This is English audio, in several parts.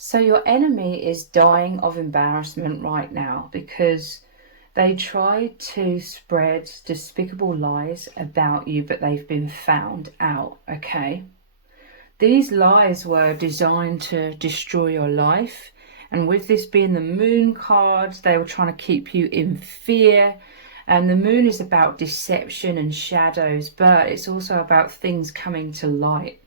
So your enemy is dying of embarrassment right now because they tried to spread despicable lies about you, but they've been found out, okay? These lies were designed to destroy your life. And with this being the moon card, they were trying to keep you in fear. And the moon is about deception and shadows, but it's also about things coming to light.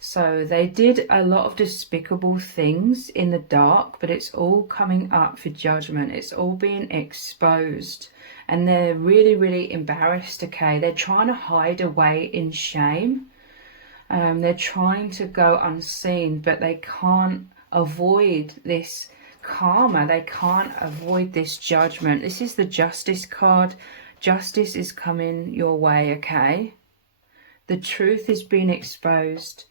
So they did a lot of despicable things in the dark, but it's all coming up for judgment. It's all being exposed. And they're really, really embarrassed, okay? They're trying to hide away in shame. They're trying to go unseen, but they can't avoid this karma. They can't avoid this judgment. This is the Justice card. Justice is coming your way, okay? The truth is being exposed.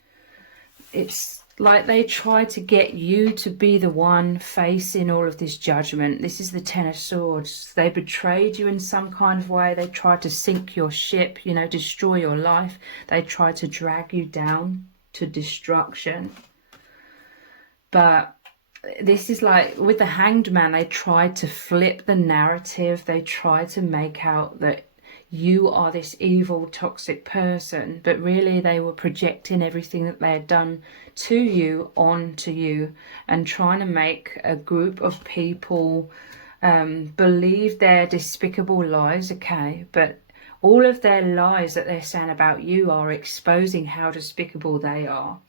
It's like they try to get you to be the one facing all of this judgment. This is the Ten of Swords. They betrayed you in some kind of way. They tried to sink your ship, you know, destroy your life. They tried to drag you down to destruction. But this is like with the Hanged Man, they tried to flip the narrative. They tried to make out that you are this evil, toxic person, but really they were projecting everything that they had done to you onto you and trying to make a group of people believe their despicable lies, okay? But all of their lies that they're saying about you are exposing how despicable they are.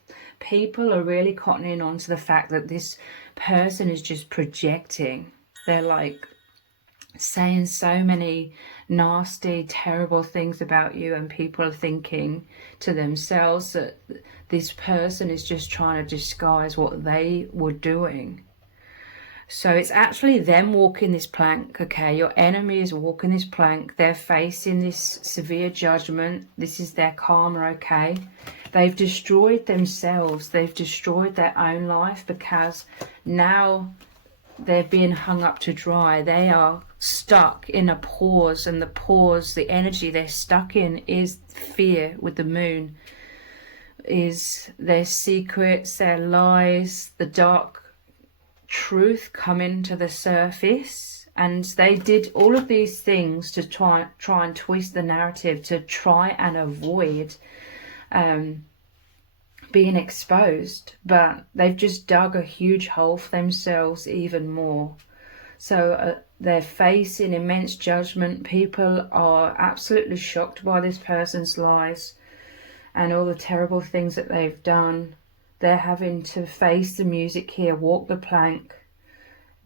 People are really cottoning on to the fact that this person is just projecting. They're like saying so many nasty, terrible things about you, and people are thinking to themselves that this person is just trying to disguise what they were doing. So it's actually them walking this plank, okay? Your enemy is walking this plank. They're facing this severe judgment. This is their karma, okay? They've destroyed themselves. They've destroyed their own life because now they're being hung up to dry. They are stuck in a pause, and the pause, the energy they're stuck in is fear with the moon, is their secrets, their lies, the dark truth coming to the surface. And they did all of these things to try and twist the narrative, to try and avoid being exposed, but they've just dug a huge hole for themselves even more. So they're facing immense judgment. People are absolutely shocked by this person's lies and all the terrible things that they've done. They're having to face the music here, walk the plank.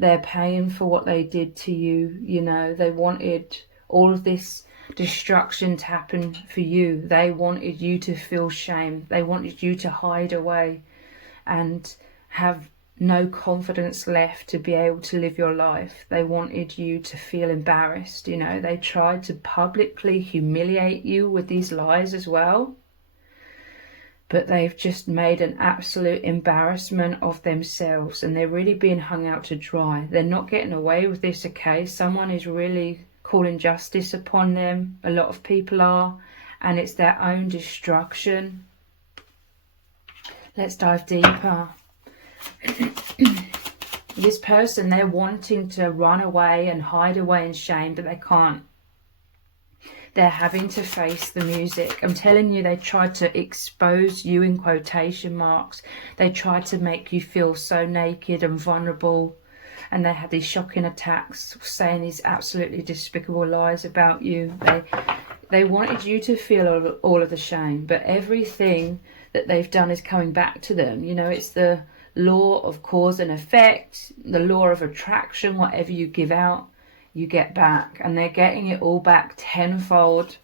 They're paying for what they did to you. You know, they wanted all of this destruction to happen for you. They wanted you to feel shame. They wanted you to hide away and have no confidence left to be able to live your life. They wanted you to feel embarrassed. You know, they tried to publicly humiliate you with these lies as well. But they've just made an absolute embarrassment of themselves, and they're really being hung out to dry. They're not getting away with this, okay? Someone is really calling justice upon them. A lot of people are, and it's their own destruction. Let's dive deeper. This person, they're wanting to run away and hide away in shame, but they can't. They're having to face the music. I'm telling you, they tried to expose you in quotation marks. They tried to make you feel so naked and vulnerable. And they had these shocking attacks saying these absolutely despicable lies about you. They wanted you to feel all of the shame, but everything that they've done is coming back to them. You know, it's the law of cause and effect, the law of attraction. Whatever you give out, you get back. And they're getting it all back tenfold.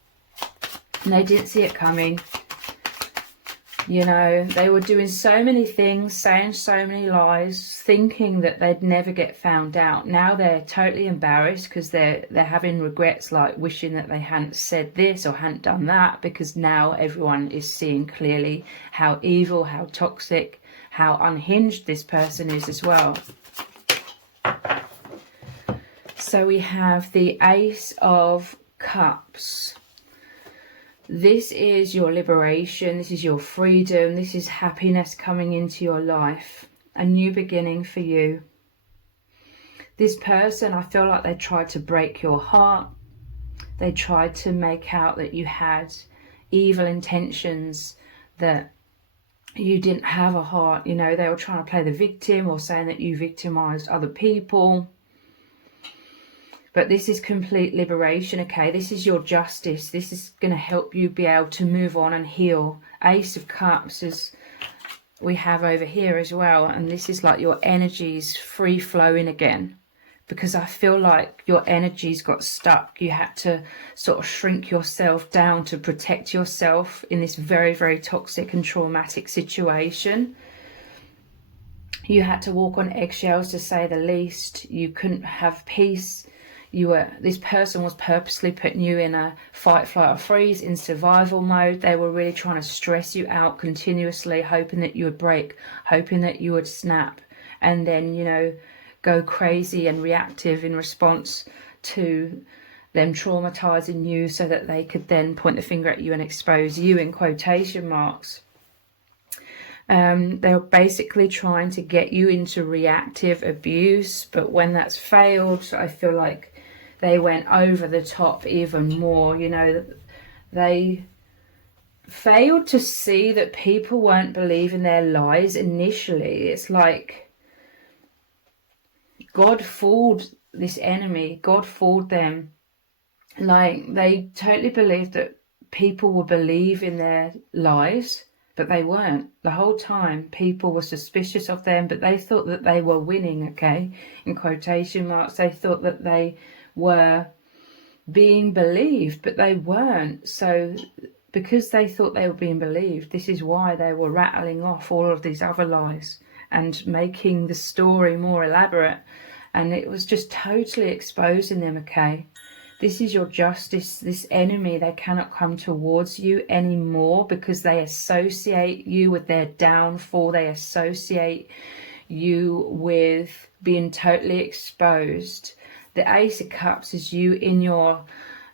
And they didn't see it coming. You know, they were doing so many things, saying so many lies, thinking that they'd never get found out. Now they're totally embarrassed because they're having regrets, like wishing that they hadn't said this or hadn't done that, because now everyone is seeing clearly how evil, how toxic, how unhinged this person is as well. So we have the Ace of Cups. This is your liberation. This is your freedom. This is happiness coming into your life. a new beginning for you. This person, I feel like they tried to break your heart. They tried to make out that you had evil intentions, that you didn't have a heart. You know, they were trying to play the victim or saying that you victimized other people. But this is complete liberation, okay? This is your justice. This is going to help you be able to move on and heal. Ace of Cups is we have over here as well. And this is like your energies free flowing again. Because I feel like your energies got stuck. You had to sort of shrink yourself down to protect yourself in this very, very toxic and traumatic situation. You had to walk on eggshells, to say the least. You couldn't have peace. This person was purposely putting you in a fight, flight or freeze, in survival mode. They were really trying to stress you out continuously, hoping that you would break, hoping that you would snap, and then, you know, go crazy and reactive in response to them traumatizing you, so that they could then point the finger at you and expose you, in quotation marks. They're basically trying to get you into reactive abuse, but when that's failed, I feel like they went over the top even more. You know, they failed to see that people weren't believing their lies initially. It's like God fooled this enemy. God fooled them. Like, they totally believed that people would believe in their lies, but they weren't. The whole time people were suspicious of them, but they thought that they were winning, okay, in quotation marks. They thought that they were being believed, but they weren't. So because they thought they were being believed, this is why they were rattling off all of these other lies and making the story more elaborate. And it was just totally exposing them, okay? This is your justice. This enemy, they cannot come towards you anymore because they associate you with their downfall. They associate you with being totally exposed. The Ace of Cups is you in your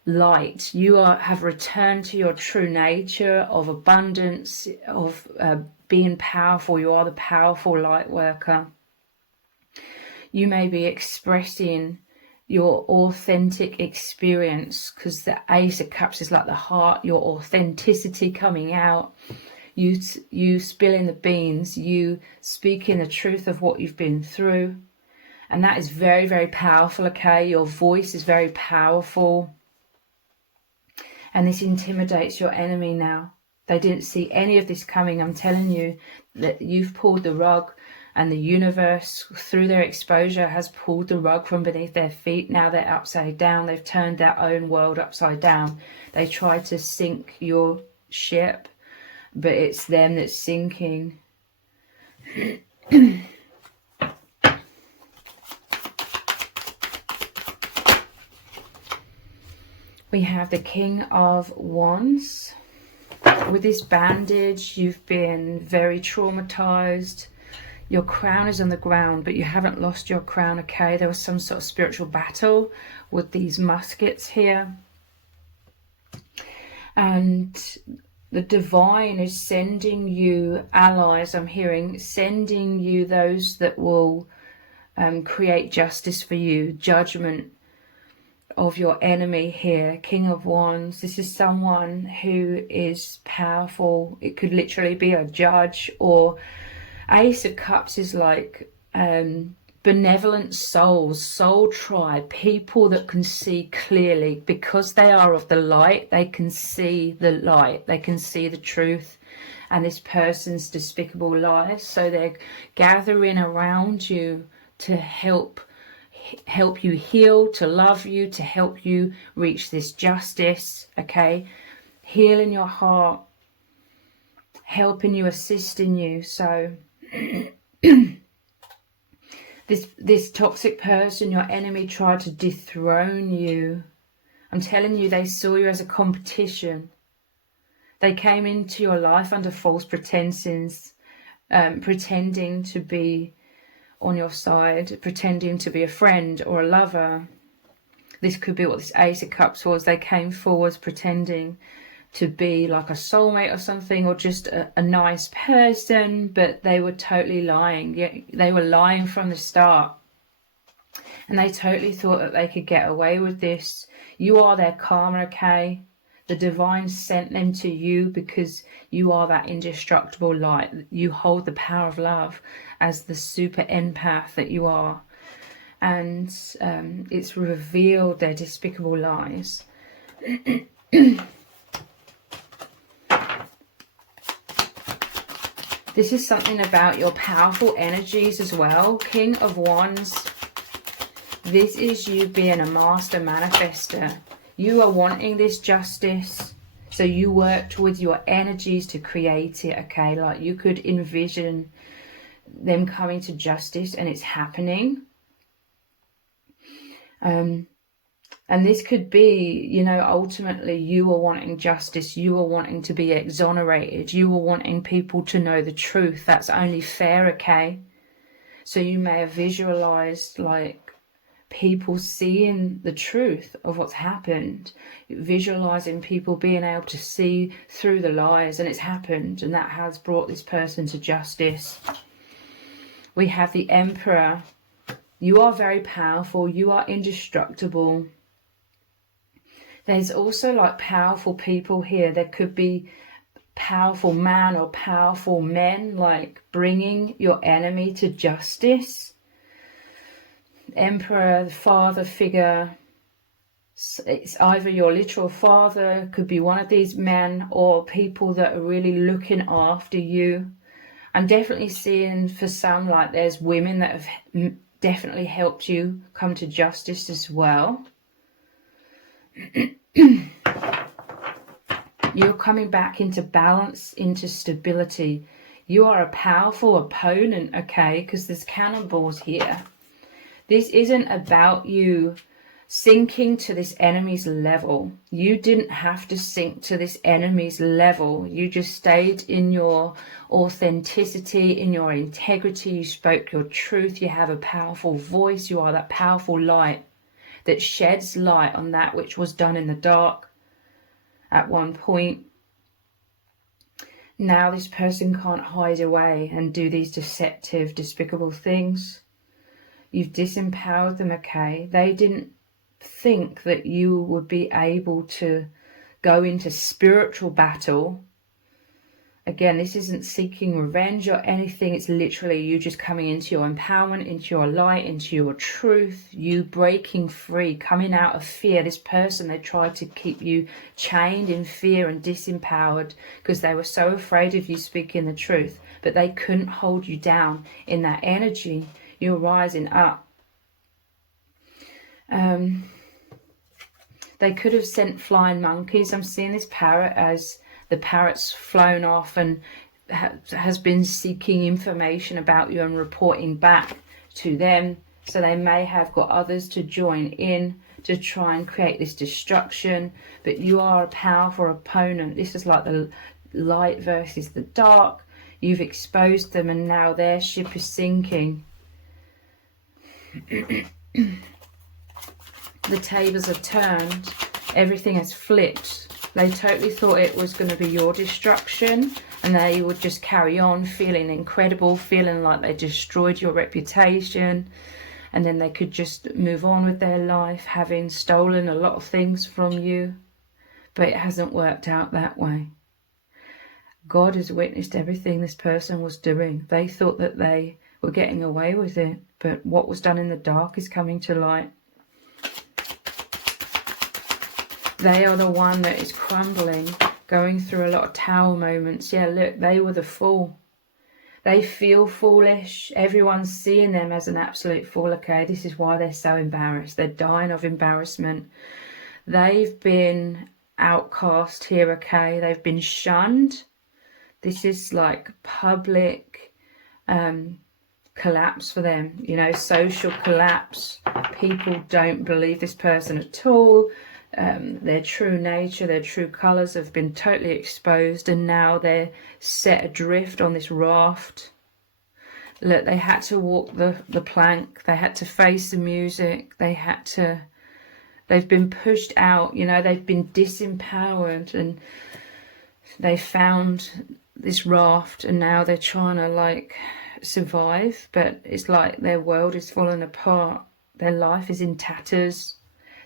light. You have returned to your true nature of abundance, of being powerful. You are the powerful light worker. You may be expressing your authentic experience, because the Ace of Cups is like the heart, your authenticity coming out. You spilling the beans, you speaking the truth of what you've been through. And that is very, very powerful, okay? Your voice is very powerful. And this intimidates your enemy now. They didn't see any of this coming. I'm telling you that you've pulled the rug, and the universe, through their exposure, has pulled the rug from beneath their feet. Now they're upside down. They've turned their own world upside down. They tried to sink your ship, but it's them that's sinking. We have the King of Wands. With this bandage, you've been very traumatized. Your crown is on the ground, but you haven't lost your crown, okay? There was some sort of spiritual battle with these muskets here. And the divine is sending you allies, I'm hearing, sending you those that will create justice for you, judgment of your enemy here. King of Wands, this is someone who is powerful. It could literally be a judge. Or Ace of Cups is like benevolent souls, soul tribe, people that can see clearly. Because they are of the light, they can see the light, they can see the truth and this person's despicable lies. So they're gathering around you to help you heal, to love you, to help you reach this justice, okay? Healing your heart, helping you, assisting you. So this toxic person, your enemy, tried to dethrone you. I'm telling you, they saw you as a competition. They came into your life under false pretenses, pretending to be on your side, pretending to be a friend or a lover. This could be what this Ace of Cups was. They came forwards pretending to be like a soulmate or something, or just a nice person, but they were totally lying. Yeah, they were lying from the start, and they totally thought that they could get away with this. You are their karma, okay? The divine sent them to you because you are that indestructible light. You hold the power of love as the super empath that you are. And it's revealed their despicable lies. This is something about your powerful energies as well. King of Wands. This is you being a master manifester. You are wanting this justice. So you worked with your energies to create it, okay? Like you could envision them coming to justice, and it's happening. And this could be, you know, ultimately you are wanting justice. You are wanting to be exonerated. You are wanting people to know the truth. That's only fair, okay? So you may have visualized like people seeing the truth of what's happened, visualizing people being able to see through the lies, and it's happened, and that has brought this person to justice. We have the Emperor. You are very powerful. You are indestructible. There's also like powerful people here. There could be powerful man or powerful men, like bringing your enemy to justice. Emperor, the father figure. It's either your literal father, could be one of these men, or people that are really looking after you. I'm definitely seeing for some like there's women that have definitely helped you come to justice as well. You're coming back into balance, into stability. You are a powerful opponent, okay? Because there's cannonballs here. This isn't about you sinking to this enemy's level. You didn't have to sink to this enemy's level. You just stayed in your authenticity, in your integrity. You spoke your truth. You have a powerful voice. You are that powerful light that sheds light on that which was done in the dark at one point. Now this person can't hide away and do these deceptive, despicable things. You've disempowered them, okay? They didn't think that you would be able to go into spiritual battle. Again, this isn't seeking revenge or anything. It's literally you just coming into your empowerment, into your light, into your truth. You breaking free, coming out of fear. This person, they tried to keep you chained in fear and disempowered because they were so afraid of you speaking the truth. But they couldn't hold you down in that energy. You're rising up. They could have sent flying monkeys. I'm seeing this parrot as the parrot's flown off and has been seeking information about you and reporting back to them. So they may have got others to join in to try and create this destruction. But you are a powerful opponent. This is like the light versus the dark. You've exposed them, and now their ship is sinking. The tables have turned. Everything has flipped. They totally thought it was going to be your destruction, and they would just carry on feeling incredible, feeling like they destroyed your reputation, and then they could just move on with their life, having stolen a lot of things from you. But it hasn't worked out that way. God has witnessed everything this person was doing. They thought that they were getting away with it, but what was done in the dark is coming to light. They are the one that is crumbling, going through a lot of tower moments. Yeah, look, they were the fool. They feel foolish. Everyone's seeing them as an absolute fool, okay? This is why they're so embarrassed. They're dying of embarrassment. They've been outcast here, okay? They've been shunned. This is like public collapse for them, you know, social collapse. People don't believe this person at all. Their true nature, their true colours have been totally exposed, and now they're set adrift on this raft. Look, they had to walk the plank, they had to face the music, they've been pushed out, you know, they've been disempowered, and They found this raft and now they're trying to like survive, but it's like their world is falling apart. Their life is in tatters.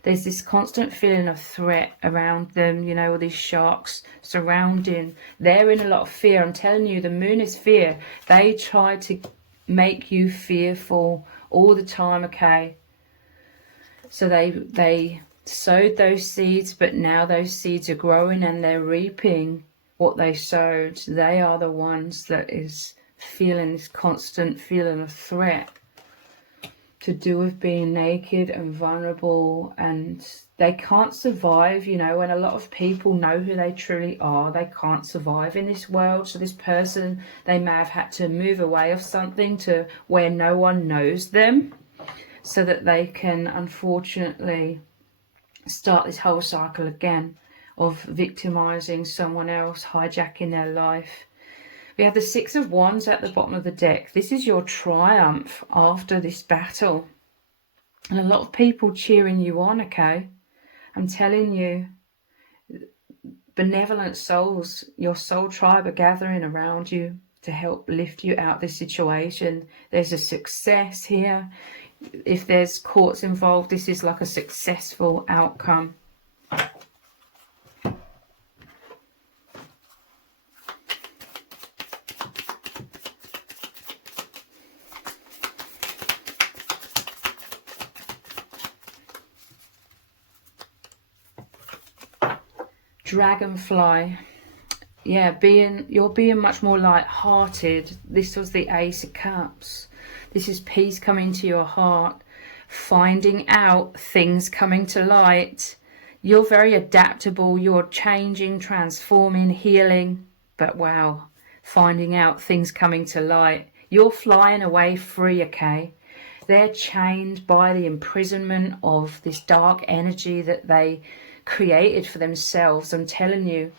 There's this constant feeling of threat around them, you know, all these sharks surrounding. They're in a lot of fear. I'm telling you, the moon is fear. They try to make you fearful all the time, okay? So they sowed those seeds, but now those seeds are growing and they're reaping what they sowed. They are the ones that is feeling this constant feeling of threat, to do with being naked and vulnerable, and they can't survive, you know. When a lot of people know who they truly are, they can't survive in this world. So this person, they may have had to move away of something to where no one knows them, so that they can unfortunately start this whole cycle again of victimizing someone else, hijacking their life. We have the Six of Wands at the bottom of the deck. This is your triumph after this battle. And a lot of people cheering you on, okay? I'm telling you, benevolent souls, your soul tribe are gathering around you to help lift you out of this situation. There's a success here. If there's courts involved, this is like a successful outcome. Dragonfly. Yeah, you're being much more light-hearted. This was the Ace of Cups. This is peace coming to your heart, finding out things coming to light. You're very adaptable. You're changing, transforming, healing. But wow, finding out things coming to light. You're flying away free, okay? They're chained by the imprisonment of this dark energy that they created for themselves. I'm telling you,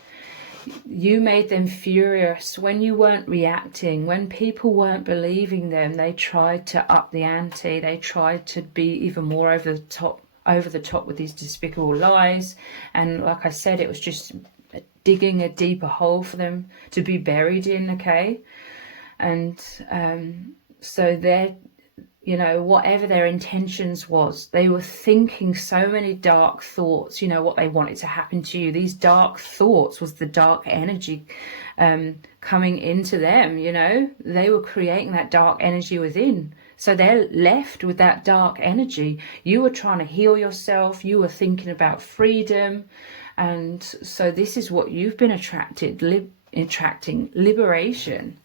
you made them furious when you weren't reacting. When people weren't believing them, they tried to up the ante. They tried to be even more over the top with these despicable lies. And like I said, it was just digging a deeper hole for them to be buried in, okay? And so they're, you know, whatever their intentions was, they were thinking so many dark thoughts, you know, what they wanted to happen to you. These dark thoughts was the dark energy coming into them, you know. They were creating that dark energy within. So they're left with that dark energy. You were trying to heal yourself. You were thinking about freedom. And so this is what you've been attracting, liberation.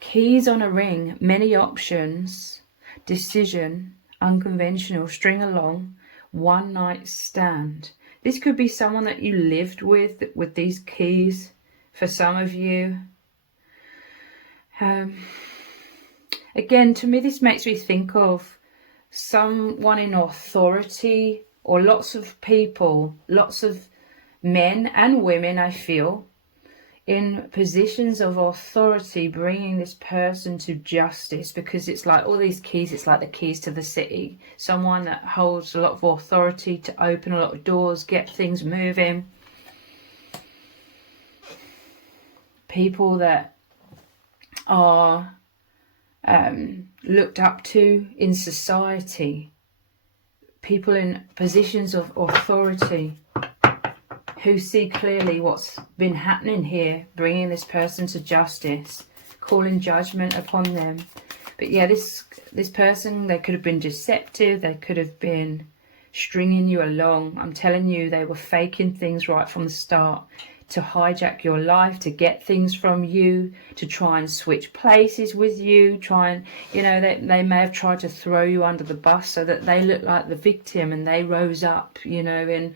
Keys on a ring, many options, decision, unconventional, string along, one night stand. This could be someone that you lived with these keys for some of you. Again, to me, this makes me think of someone in authority, or lots of people, lots of men and women, I feel, in positions of authority, bringing this person to justice, because it's like all these keys, it's like the keys to the city. Someone that holds a lot of authority to open a lot of doors, get things moving. People that are looked up to in society. People in positions of authority who see clearly what's been happening here, bringing this person to justice, calling judgment upon them. But yeah, this person, they could have been deceptive, they could have been stringing you along. I'm telling you, they were faking things right from the start to hijack your life, to get things from you, to try and switch places with you, try and, you know, they may have tried to throw you under the bus so that they look like the victim and they rose up, you know, and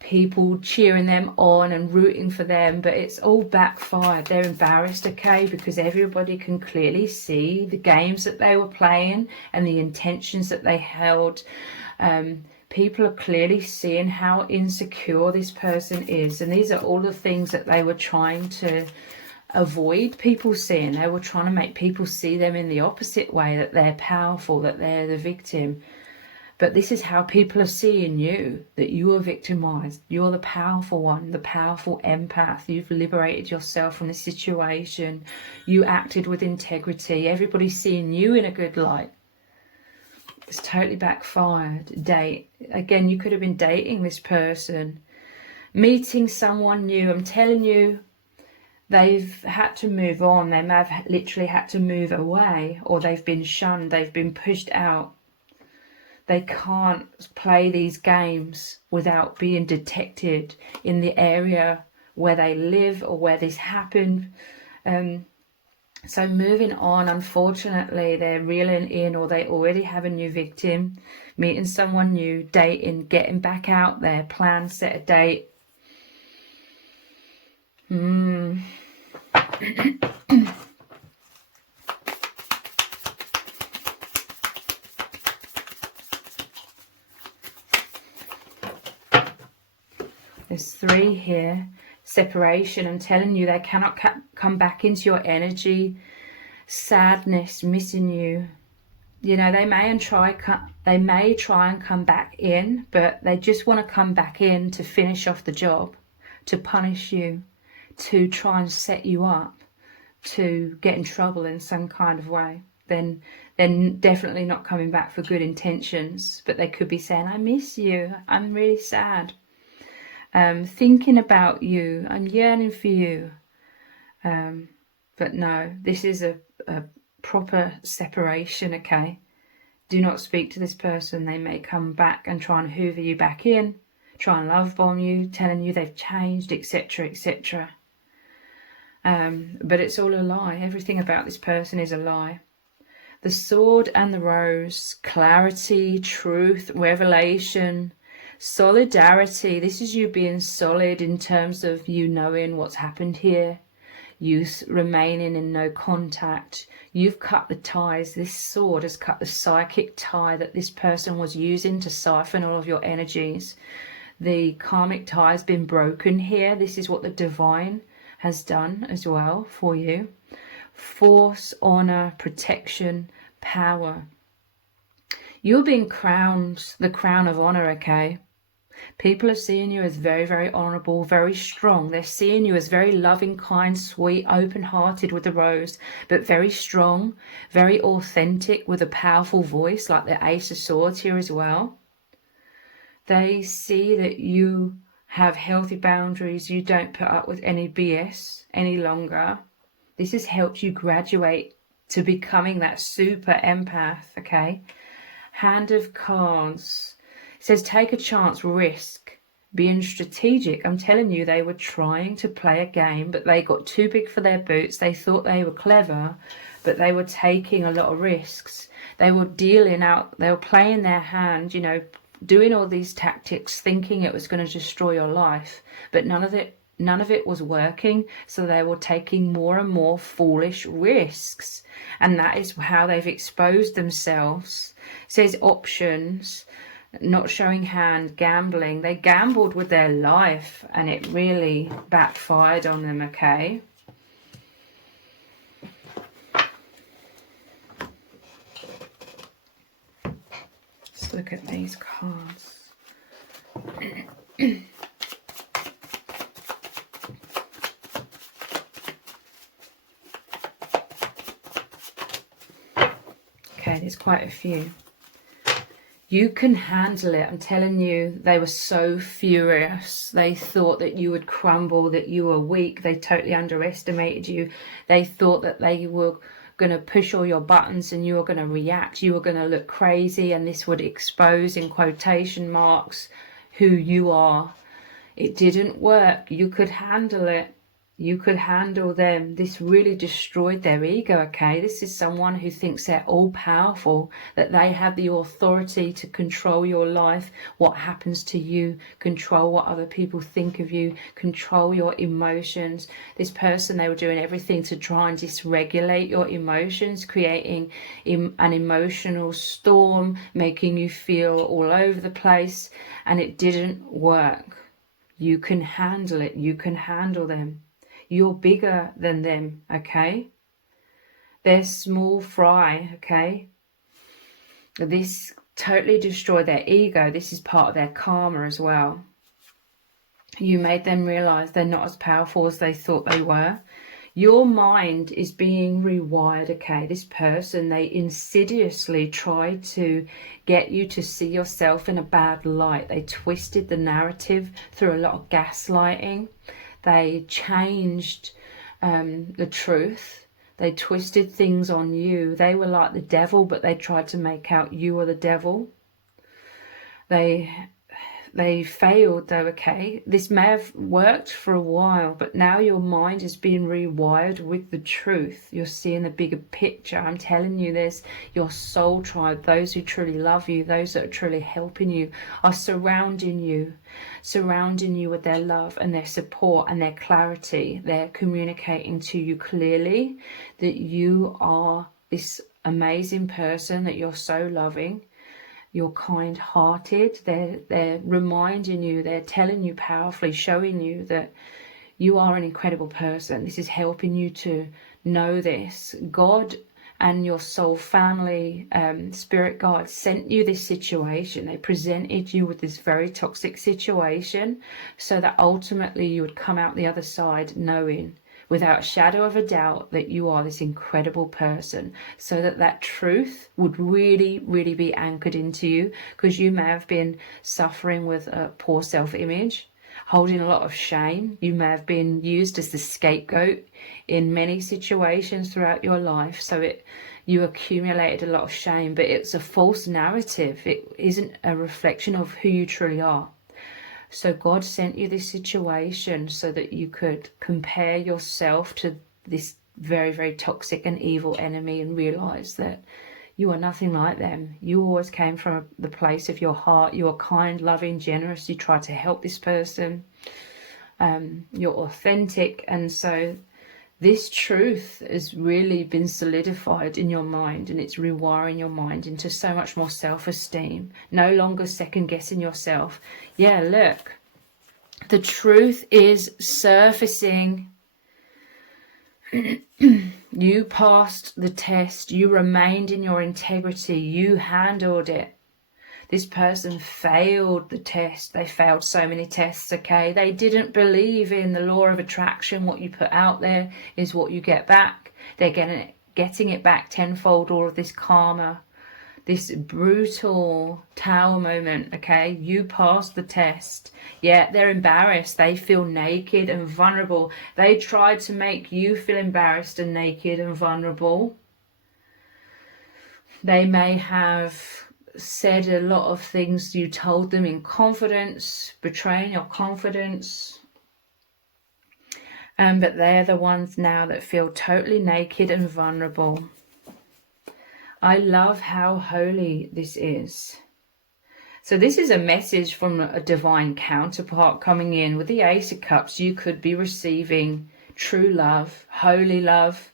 people cheering them on and rooting for them, but it's all backfired. They're embarrassed, okay, because everybody can clearly see the games that they were playing and the intentions that they held. People are clearly seeing how insecure this person is, and these are all the things that they were trying to avoid people seeing. They were trying to make people see them in the opposite way, that they're powerful, that they're the victim. But this is how people are seeing you, that you are victimized. You're the powerful one, the powerful empath. You've liberated yourself from the situation. You acted with integrity. Everybody's seeing you in a good light. It's totally backfired. Date. Again, you could have been dating this person, meeting someone new. I'm telling you, they've had to move on. They may have literally had to move away, or they've been shunned. They've been pushed out. They can't play these games without being detected in the area where they live or where this happened. So moving on, unfortunately, they're reeling in, or they already have a new victim, meeting someone new, dating, getting back out there, plan, set a date. There's 3 here. Separation. I'm telling you, they cannot come back into your energy. Sadness, missing you. You know, they may try and come back in, but they just want to come back in to finish off the job, to punish you, to try and set you up, to get in trouble in some kind of way. Then they're definitely not coming back for good intentions, but they could be saying, I miss you, I'm really sad. Thinking about you, I'm yearning for you. But no, this is a proper separation, okay? Do not speak to this person. They may come back and try and hoover you back in, try and love bomb you, telling you they've changed, etc., etc. But it's all a lie. Everything about this person is a lie. The sword and the rose, clarity, truth, revelation, solidarity. This is you being solid in terms of you knowing what's happened here. You remaining in no contact. You've cut the ties. This sword has cut the psychic tie that this person was using to siphon all of your energies. The karmic tie has been broken here. This is what the divine has done as well for you. Force, honor, protection, power. You're being crowned the crown of honor, okay? People are seeing you as very, very honourable, very strong. They're seeing you as very loving, kind, sweet, open-hearted with the rose, but very strong, very authentic with a powerful voice, like the Ace of Swords here as well. They see that you have healthy boundaries. You don't put up with any BS any longer. This has helped you graduate to becoming that super empath, okay? Hand of Cards. It says take a chance, risk, being strategic. I'm telling you, they were trying to play a game, but they got too big for their boots. They thought they were clever, but they were taking a lot of risks. They were dealing out, they were playing their hand, you know, doing all these tactics, thinking it was going to destroy your life, but none of it was working. So they were taking more and more foolish risks, and that is how they've exposed themselves. It says options, not showing hand, gambling. They gambled with their life and it really backfired on them, okay? Let's look at these cards. Okay, there's quite a few. You can handle it. I'm telling you, they were so furious. They thought that you would crumble, that you were weak. They totally underestimated you. They thought that they were going to push all your buttons and you were going to react. You were going to look crazy, and this would expose, in quotation marks, who you are. It didn't work. You could handle it. You could handle them. This really destroyed their ego, okay? This is someone who thinks they're all-powerful, that they have the authority to control your life, what happens to you, control what other people think of you, control your emotions. This person, they were doing everything to try and dysregulate your emotions, creating an emotional storm, making you feel all over the place, and it didn't work. You can handle it. You can handle them. You're bigger than them, okay? They're small fry, okay? This totally destroyed their ego. This is part of their karma as well. You made them realize they're not as powerful as they thought they were. Your mind is being rewired, okay? This person, they insidiously tried to get you to see yourself in a bad light. They twisted the narrative through a lot of gaslighting. They changed the truth. They twisted things on you. They were like the devil, but they tried to make out you were the devil. They failed though, okay? This may have worked for a while, but now your mind is being rewired with the truth. You're seeing the bigger picture. I'm telling you, there's your soul tribe, those who truly love you, those that are truly helping you, are surrounding you with their love and their support and their clarity. They're communicating to you clearly that you are this amazing person, that you're so loving. You're kind-hearted. They're reminding you, they're telling you powerfully, showing you that you are an incredible person. This is helping you to know this. God and your soul family, spirit guide, sent you this situation. They presented you with this very toxic situation so that ultimately you would come out the other side knowing, without a shadow of a doubt, that you are this incredible person, so that that truth would really, really be anchored into you, because you may have been suffering with a poor self-image, holding a lot of shame. You may have been used as the scapegoat in many situations throughout your life, so you accumulated a lot of shame, but it's a false narrative. It isn't a reflection of who you truly are. So God sent you this situation so that you could compare yourself to this very, very toxic and evil enemy and realize that you are nothing like them. You always came from the place of your heart. You are kind, loving, generous. You try to help this person. You're authentic. And so this truth has really been solidified in your mind, and it's rewiring your mind into so much more self-esteem. No longer second-guessing yourself. Yeah, look, the truth is surfacing. You passed the test. You remained in your integrity. You handled it. This person failed the test. They failed so many tests, okay? They didn't believe in the law of attraction. What you put out there is what you get back. They're getting it back tenfold, all of this karma, this brutal tower moment, okay? You passed the test. Yeah, they're embarrassed. They feel naked and vulnerable. They tried to make you feel embarrassed and naked and vulnerable. They may have said a lot of things you told them in confidence, betraying your confidence, but they're the ones now that feel totally naked and vulnerable. I love how holy this is. So this is a message from a divine counterpart coming in. With the Ace of Cups, you could be receiving true love, holy love.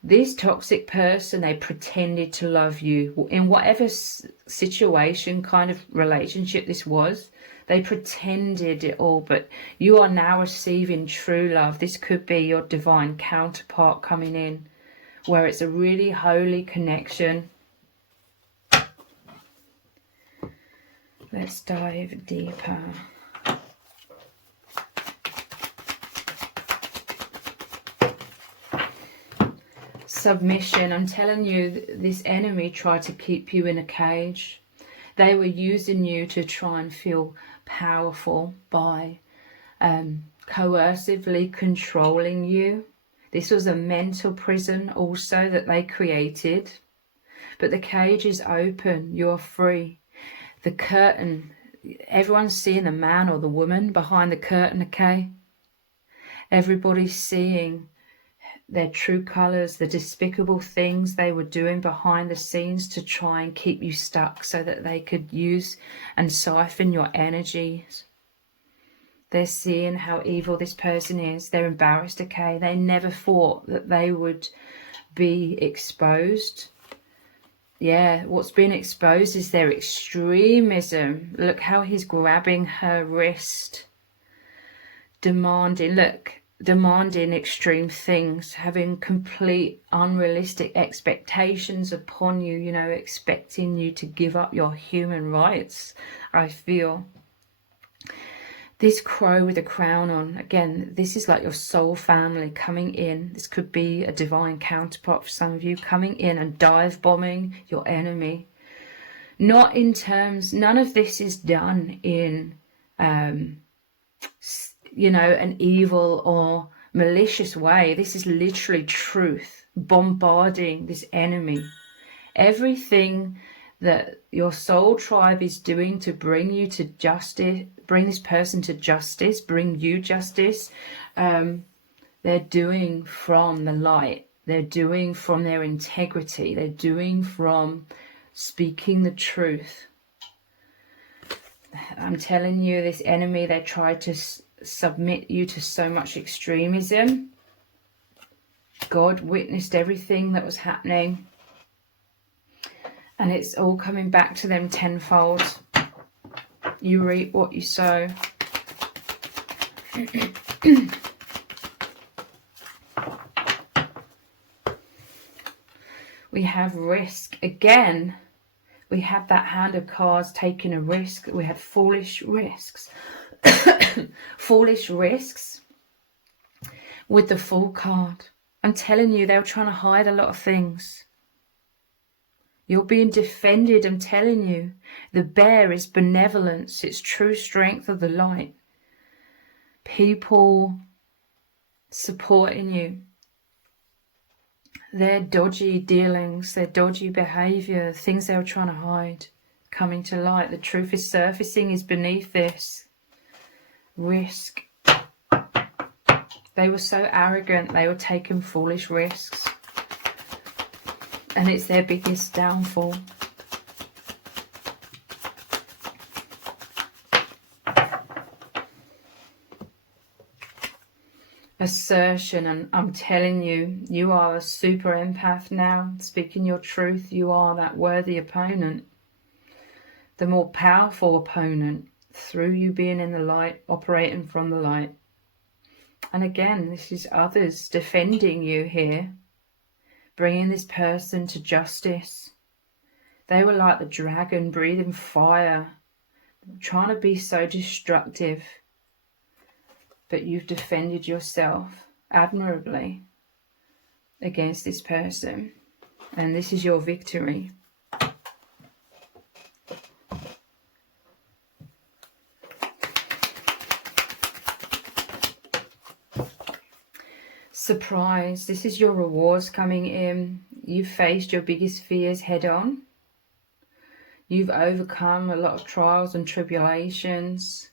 This toxic person, they pretended to love you in whatever situation, kind of relationship this was. They pretended it all, but you are now receiving true love. This could be your divine counterpart coming in, where it's a really holy connection. Let's dive deeper. Submission. I'm telling you, this enemy tried to keep you in a cage. They were using you to try and feel powerful by coercively controlling you. This was a mental prison also that they created. But the cage is open. You're free. The curtain, everyone's seeing the man or the woman behind the curtain, okay? Everybody's seeing their true colours, the despicable things they were doing behind the scenes to try and keep you stuck so that they could use and siphon your energies. They're seeing how evil this person is. They're embarrassed, okay? They never thought that they would be exposed. Yeah, what's been exposed is their extremism. Look how he's grabbing her wrist, demanding. Look, demanding extreme things, having complete unrealistic expectations upon you, you know, expecting you to give up your human rights. I feel this crow with a crown on, again, this is like your soul family coming in. This could be a divine counterpart for some of you, coming in and dive bombing your enemy. Not in terms, none of this is done in, you know, an evil or malicious way. This is literally truth, bombarding this enemy. Everything that your soul tribe is doing to bring you to justice, bring this person to justice, bring you justice, they're doing from the light. They're doing from their integrity. They're doing from speaking the truth. I'm telling you, this enemy, they tried to submit you to so much extremism. God witnessed everything that was happening. And it's all coming back to them tenfold. You reap what you sow. We have risk. Again, we have that hand of cards taking a risk. We had foolish risks. Foolish risks with the Fool card. I'm telling you, they were trying to hide a lot of things. You're being defended, I'm telling you. The bear is benevolence. It's true strength of the light. People supporting you. Their dodgy dealings, their dodgy behaviour, things they were trying to hide, coming to light. The truth is surfacing, is beneath this. Risk. They were so arrogant, they were taking foolish risks. And it's their biggest downfall. Assertion, and I'm telling you, you are a super empath now. Speaking your truth, you are that worthy opponent. The more powerful opponent, through you being in the light, operating from the light. And again, this is others defending you here. Bringing this person to justice. They were like the dragon breathing fire, trying to be so destructive. But you've defended yourself admirably against this person. And this is your victory. Surprise, this is your rewards coming in. You've faced your biggest fears head on. You've overcome a lot of trials and tribulations.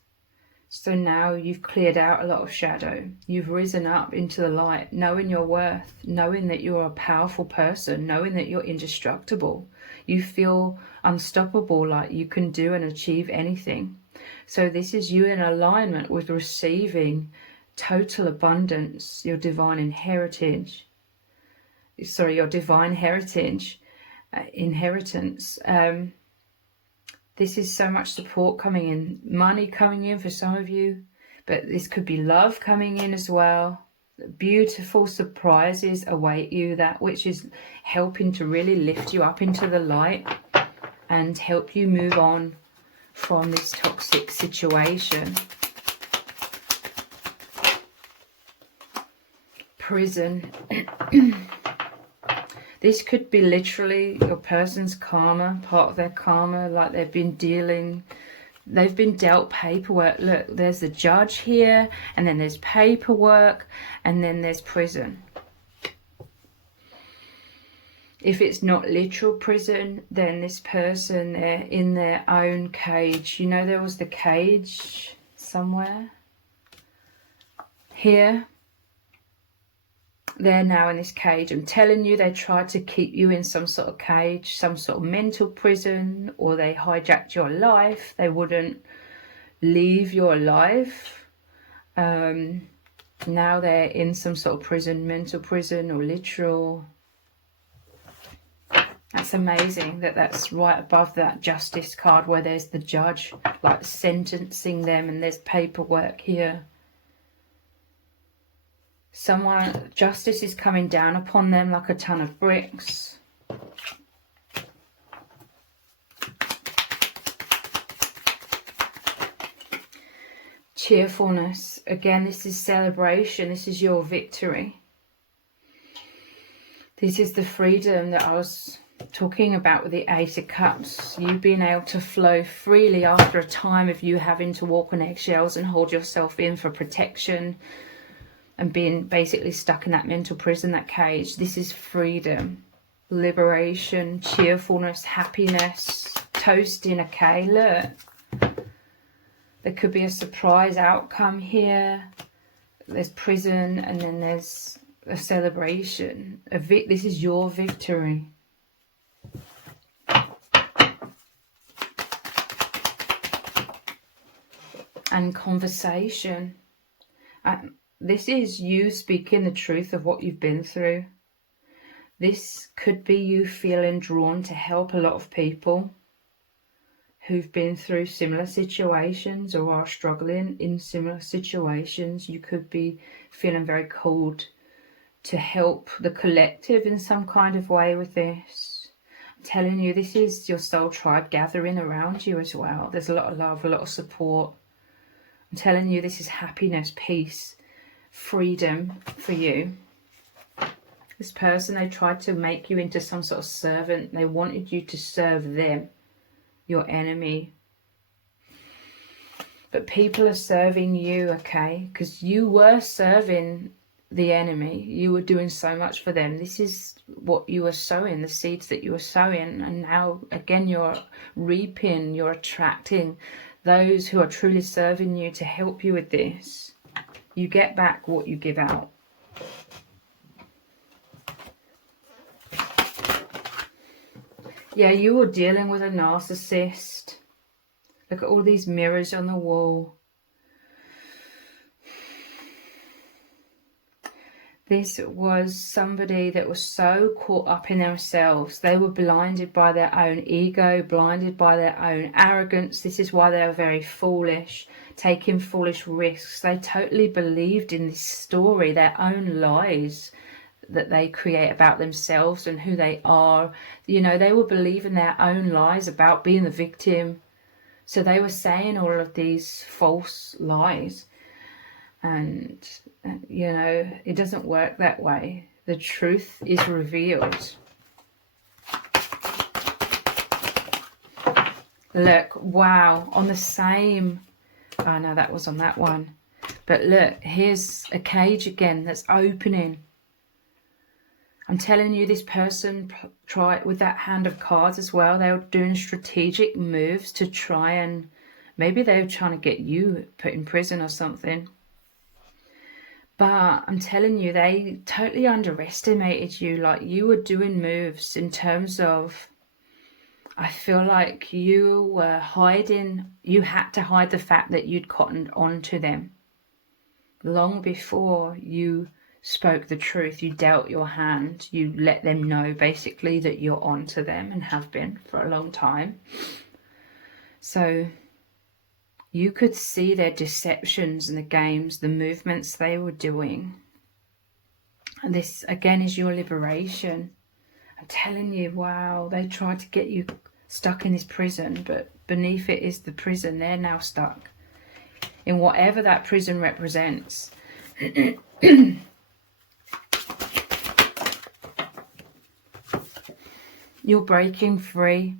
So now you've cleared out a lot of shadow. You've risen up into the light, knowing your worth, knowing that you're a powerful person, knowing that you're indestructible. You feel unstoppable, like you can do and achieve anything. So this is you in alignment with receiving total abundance, your divine inheritance. Inheritance. This is so much support coming in, money coming in for some of you, but this could be love coming in as well. Beautiful surprises await you, that which is helping to really lift you up into the light and help you move on from this toxic situation. Prison. This could be literally your person's karma, part of their karma, like they've been dealt paperwork. Look, there's the judge here, and then there's paperwork, and then there's prison. If it's not literal prison, then this person, they're in their own cage. You know, there was the cage somewhere here. They're now in this cage. I'm telling you, they tried to keep you in some sort of cage, some sort of mental prison, or they hijacked your life. They wouldn't leave your life. Now they're in some sort of prison, mental prison or literal. That's amazing that that's right above that justice card where there's the judge like sentencing them, and there's paperwork here. Someone, justice is coming down upon them like a ton of bricks. Cheerfulness. Again, this is celebration. This is your victory. This is the freedom that I was talking about with the Ace of Cups. You being able to flow freely after a time of you having to walk on eggshells and hold yourself in for protection and being basically stuck in that mental prison, that cage. This is freedom, liberation, cheerfulness, happiness, toasting. Okay, look. There could be a surprise outcome here. There's prison and then there's a celebration. This is your victory. And conversation. This is you speaking the truth of what you've been through. This could be you feeling drawn to help a lot of people who've been through similar situations or are struggling in similar situations. You could be feeling very called to help the collective in some kind of way with this. I'm telling you, this is your soul tribe gathering around you as well. There's a lot of love, a lot of support. I'm telling you, this is happiness, peace, freedom for you. This person, they tried to make you into some sort of servant. They wanted you to serve them, your enemy. But people are serving you, okay? Because you were serving the enemy. You were doing so much for them. This is what you were sowing, the seeds that you were sowing. And now, again, you're reaping, you're attracting those who are truly serving you to help you with this. You get back what you give out. Yeah, you were dealing with a narcissist. Look at all these mirrors on the wall. This was somebody that was so caught up in themselves. They were blinded by their own ego, blinded by their own arrogance. This is why they were very foolish, taking foolish risks. They totally believed in this story, their own lies that they create about themselves and who they are. You know, they were believing their own lies about being the victim. So they were saying all of these false lies. And, you know, it doesn't work that way. The truth is revealed. Look, wow, on the same... Oh, no, that was on that one. But look, here's a cage again that's opening. I'm telling you, this person tried with that hand of cards as well. They were doing strategic moves to try and... Maybe they were trying to get you put in prison or something. But I'm telling you, they totally underestimated you. Like, you were doing moves in terms of... I feel like you were hiding... You had to hide the fact that you'd cottoned on to them. Long before you spoke the truth, you dealt your hand. You let them know, basically, that you're on to them and have been for a long time. So... you could see their deceptions and the games, the movements they were doing. And this, again, is your liberation. I'm telling you, wow, they tried to get you stuck in this prison, but beneath it is the prison. They're now stuck in whatever that prison represents. You're breaking free.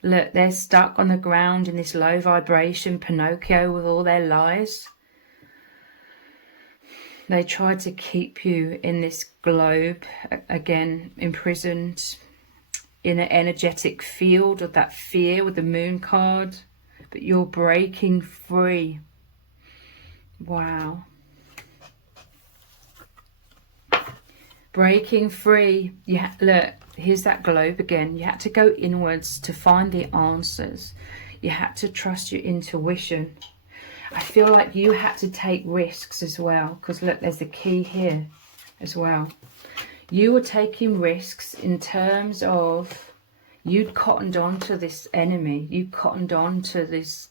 Look, they're stuck on the ground in this low vibration Pinocchio with all their lies. They tried to keep you in this globe, again, imprisoned in an energetic field of that fear with the moon card. But you're breaking free. Wow. Breaking free. Look. Here's that globe again. You had to go inwards to find the answers. You had to trust your intuition. I feel like you had to take risks as well. Because look, there's the key here as well. You were taking risks in terms of you'd cottoned on to this enemy. You cottoned on to these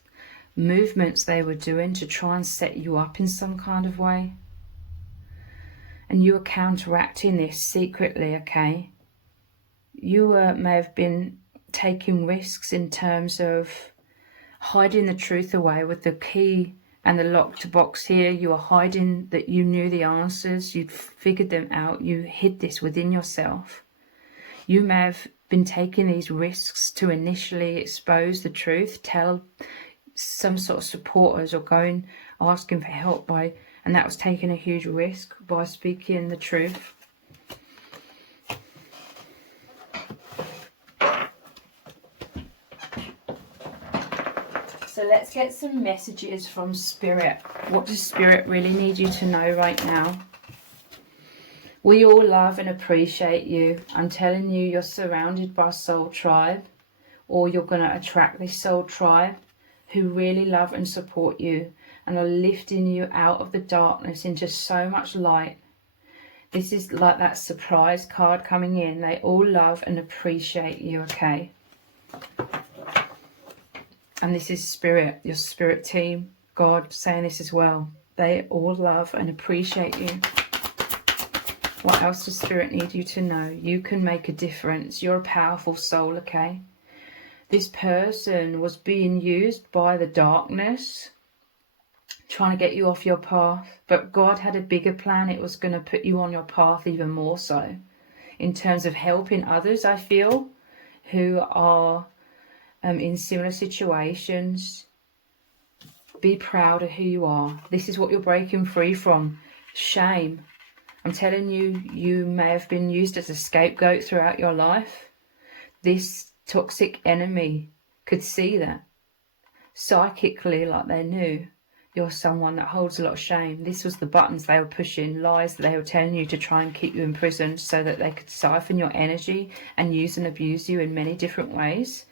movements they were doing to try and set you up in some kind of way. And you are counteracting this secretly, okay? You may have been taking risks in terms of hiding the truth away with the key and the locked box here. You are hiding that you knew the answers, you'd figured them out, you hid this within yourself. You may have been taking these risks to initially expose the truth, tell some sort of supporters, or going asking for help and that was taking a huge risk by speaking the truth. So let's get some messages from Spirit. What does Spirit really need you to know right now? We all love and appreciate you. I'm telling you, you're surrounded by soul tribe, or you're going to attract this soul tribe who really love and support you and are lifting you out of the darkness into so much light. This is like that surprise card coming in. They all love and appreciate you, okay? And this is Spirit, your Spirit team, God saying this as well. They all love and appreciate you. What else does Spirit need you to know? You can make a difference. You're a powerful soul, okay? This person was being used by the darkness, trying to get you off your path. But God had a bigger plan. It was going to put you on your path even more so. In terms of helping others, I feel, who are in similar situations. Be proud of who you are. This is what you're breaking free from. Shame. I'm telling you, you may have been used as a scapegoat throughout your life. This toxic enemy could see that psychically, like they knew you're someone that holds a lot of shame. This was the buttons they were pushing, lies that they were telling you to try and keep you in prison so that they could siphon your energy and use and abuse you in many different ways.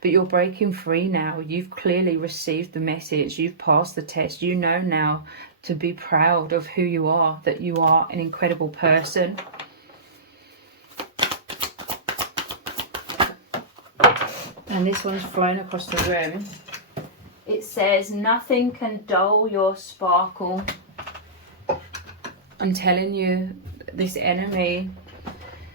But you're breaking free now. You've clearly received the message. You've passed the test. You know now to be proud of who you are, that you are an incredible person. And this one's flown across the room. It says, nothing can dull your sparkle. I'm telling you, this enemy,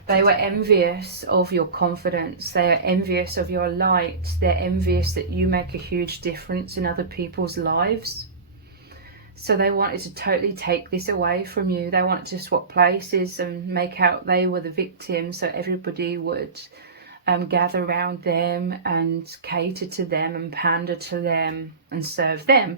they were envious of your confidence. They are envious of your light. They're envious that you make a huge difference in other people's lives. So they wanted to totally take this away from you. They wanted to swap places and make out they were the victim, so everybody would gather around them and cater to them and pander to them and serve them.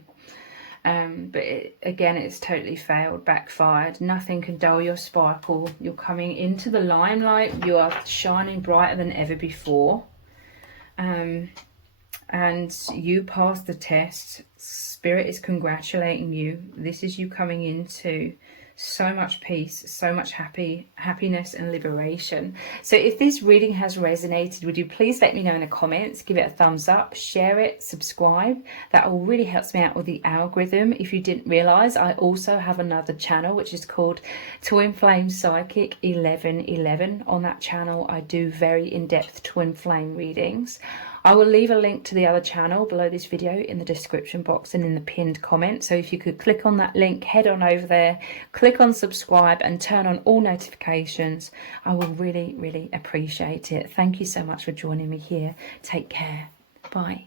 But again, it's totally failed, backfired. Nothing can dull your sparkle. You're coming into the limelight. You are shining brighter than ever before. And you passed the test. Spirit is congratulating you. This is you coming into so much peace, so much happiness and liberation. So if this reading has resonated with you, please let me know in the comments. Give it a thumbs up, share it, subscribe. That all really helps me out with the algorithm. If you didn't realize, I also have another channel which is called Twin Flame Psychic 1111. On that channel I do very in-depth twin flame readings. I will leave a link to the other channel below this video in the description box and in the pinned comment. So if you could click on that link, head on over there, click on subscribe and turn on all notifications. I will really, really appreciate it. Thank you so much for joining me here. Take care. Bye.